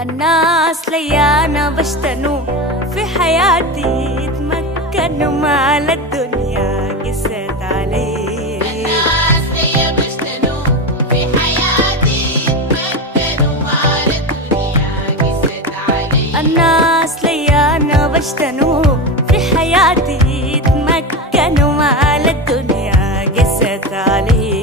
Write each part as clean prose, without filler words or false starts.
الناس ليانا بشتنوا في حياتي يتمكنوا مال الدنيا قست عليه. الناس ليا بشتنوا في حياتي يتمكنوا مال الدنيا قست عليه. الناس ليانا بشتنوا في حياتي يتمكنوا مال الدنيا قست عليه.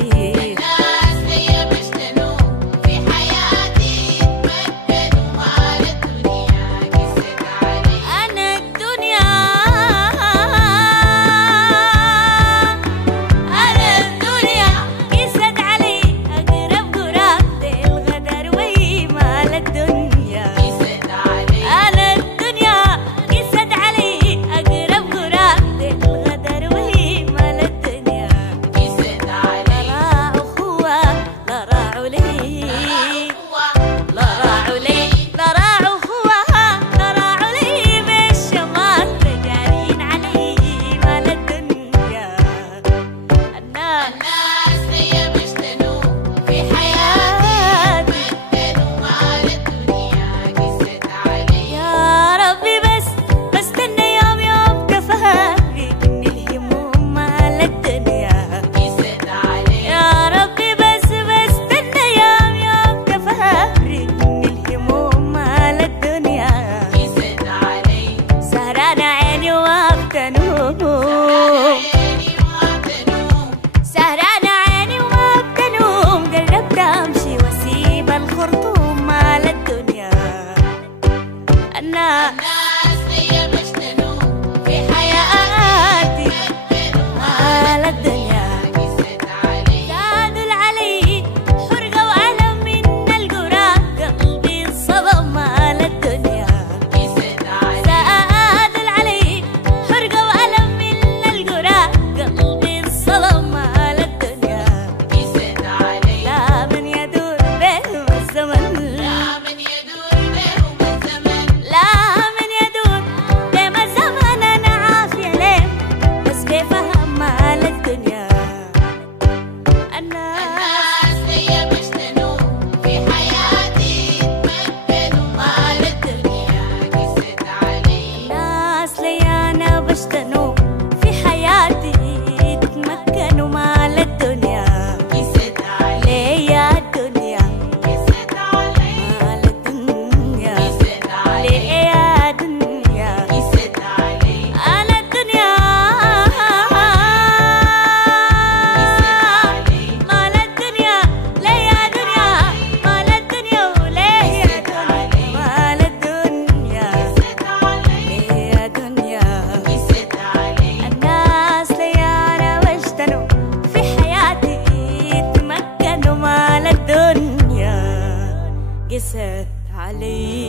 سهران عيني وما بتنوم قربت امشي واسيب الخرطوم مال الدنيا. الناس ليا بشتنوا في حياتي مال الدنيا قست علي. زادوا علي حرقة وألم من القرى قلبي انصدم مال الدنيا قست علي. زادوا علي حرقة وألم من القرى قلبي انصدم مال الدنيا قست علي. لا من يدور بهم الزمن، لا من يدور بهم الزمن، لا من يدور بهم الزمن. أنا عافية ليه بس بفهم مال الدنيا. الناس ليا بشتنوا في حياتي يتمكنوا مال الدنيا قست علي. الناس ليا أنا بشتنوا في حياتي يتمكنوا مال الدنيا قست علي. يا الدنيا قست علي، مال الدنيا قست علي. يا دنيا قست علي. أنا الدنيا مال الدنيا. ليه يا دنيا مال الدنيا، وليه يا دنيا مال الدنيا قست علي. يا دنيا قست علي. الناس ليانا بشتنوا في حياتي يتمكنوا مال الدنيا قست علي.